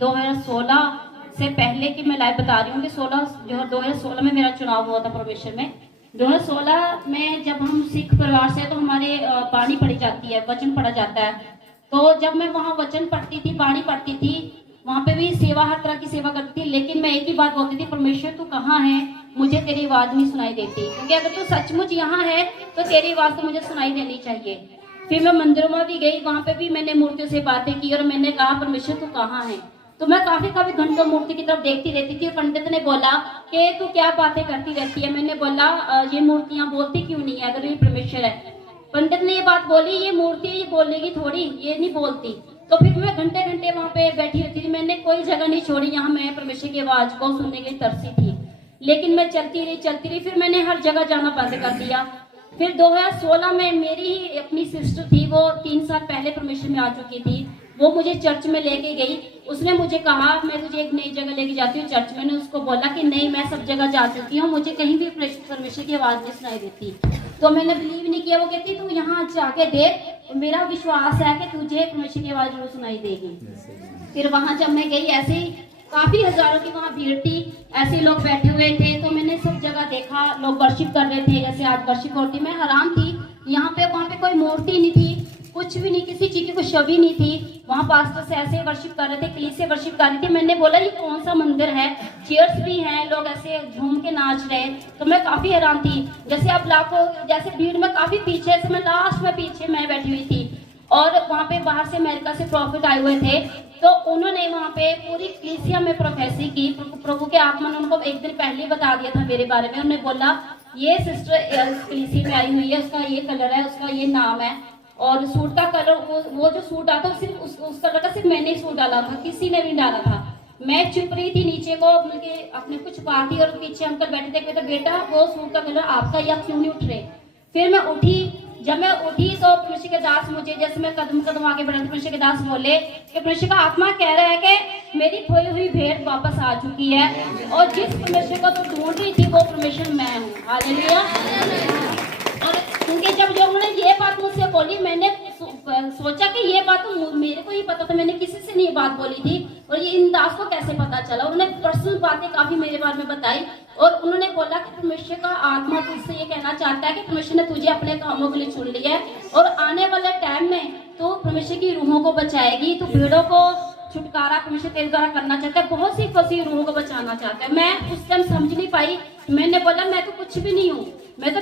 2016 से पहले की मैं लाइव बता रही हूँ कि 2016 में मेरा चुनाव हुआ था परमेश्वर में। 2016 में जब हम सिख परिवार से तो हमारे बाणी पढ़ी जाती है, वचन पढ़ा जाता है। तो जब मैं वहाँ वचन पढ़ती थी, बाणी पढ़ती थी, वहाँ पे भी सेवा, हर तरह की सेवा करती थी, लेकिन मैं एक ही बात बोलती थी, परमेश्वर तू कहाँ है, मुझे तेरी आवाज नहीं सुनाई देती, क्योंकि अगर तू सचमुच यहाँ है तो तेरी आवाज तो मुझे सुनाई देनी चाहिए। फिर मैं मंदिरों में भी गई, वहां पे भी मैंने मूर्तियों से बातें की और मैंने कहा परमेश्वर तू कहाँ है। तो मैं काफी घंटों मूर्ति की तरफ देखती रहती थी। पंडित ने बोला कि तू क्या बातें करती रहती है। मैंने बोला ये मूर्तियां बोलती क्यों नहीं है अगर ये परमेश्वर है। पंडित ने ये बात बोली, ये मूर्ति ये बोलेगी थोड़ी, ये नहीं बोलती। तो फिर मैं घंटे घंटे वहां पे बैठी रहती थी, मैंने कोई जगह नहीं छोड़ी, यहाँ मैं परमेश्वर की आवाज को सुनने के लिए तरसी थी। लेकिन मैं चलती रही, फिर मैंने हर जगह जाना बंद कर दिया। फिर 2016 में मेरी ही अपनी सिस्टर थी, वो 3 साल पहले परमेश्वर में आ चुकी थी, वो मुझे चर्च में लेके गई। उसने मुझे कहा मैं तुझे एक नई जगह लेके जाती हूँ चर्च। मैंने उसको बोला कि नहीं, मैं सब जगह जा चुकी हूँ, मुझे कहीं भी परमेश्वर की आवाज नहीं सुनाई देती। तो मैंने बिलीव नहीं किया। वो कहती तू यहाँ जाके देख, मेरा विश्वास है कि तुझे परमेश्वर की आवाज जरूर सुनाई देगी। फिर वहां जब मैं गई, ऐसे ही काफी हजारों की वहां भीड़ थी, ऐसे लोग बैठे हुए थे। तो मैंने सब जगह देखा, लोग वर्शिप कर रहे थे जैसे आज वर्शिप होती। मैं हैरान थी, यहाँ पे वहां पे कोई मूर्ति नहीं थी, कुछ भी नहीं, किसी चीज की कोई छवि नहीं थी। वहां पास्टर से ऐसे वर्शिप कर रहे थे, कलीसिया वर्शिप कर रही थी। मैंने बोला ये कौन सा मंदिर है, चेयर्स भी हैं, लोग ऐसे झूम के नाच रहे। तो मैं काफी हैरान थी, जैसे आप लाखों जैसे भीड़ में काफी पीछे से, मैं लास्ट में पीछे मैं बैठी हुई थी। और वहाँ पे बाहर से अमेरिका से प्रॉफिट आए हुए थे, तो उन्होंने वहाँ पे पूरी कलीसिया में प्रोफेसी की। प्रभु के आत्मा ने उनको एक दिन पहले बता दिया था मेरे बारे में। उन्होंने बोला ये सिस्टर कलीसिया में आई हुई है, उसका ये कलर है, उसका ये नाम है, और सूट का कलर वो जो सूट आता सिर्फ उस कलर का सिर्फ मैंने ही सूट डाला था, किसी ने भी डाला था। मैं चुप रही थी, नीचे को बल्कि अपने कुछ पाती, और पीछे अंकल बैठे थे, कहते बेटा वो सूट का कलर आपका, या क्यों नहीं उठ रहे। फिर मैं उठी, जब मैं उठी तो परमेश्वर के दास मुझे, जैसे मैं कदम आगे बढ़ा, परमेश्वर के दास बोले कि परमेश्वर का आत्मा कह रहा है कि मेरी खोई हुई भेंट वापस आ चुकी है, और जिस परमेश्वर को तू ढूंढ रही थी वो परमेश्वर मैं हूँ। हालेलुया। और क्योंकि जब उन्होंने ये बात मुझसे बोली, मैंने सोचा कि ये बात तो मेरे को ही पता था, मैंने किसी से नहीं ये बात बोली थी, और ये इन दास को कैसे पता चला। उन्होंने पर्सनल बातें काफी मेरे बारे में बताई, और उन्होंने बोला कि परमेश्वर का आत्मा तुझसे ये कहना चाहता है कि परमेश्वर ने तुझे अपने कामों के लिए चुन लिया है, और आने वाले टाइम में तो परमेश्वर की रूहों को बचाएगी, तो भीड़ों को छुटकारा परमेश्वर तेरे द्वारा करना चाहता है, बहुत सी फंसी रूहों को बचाना चाहता है। मैं उस टाइम समझ नहीं पाई, मैंने बोला मैं तो कुछ भी नहीं हूँ, मैं तो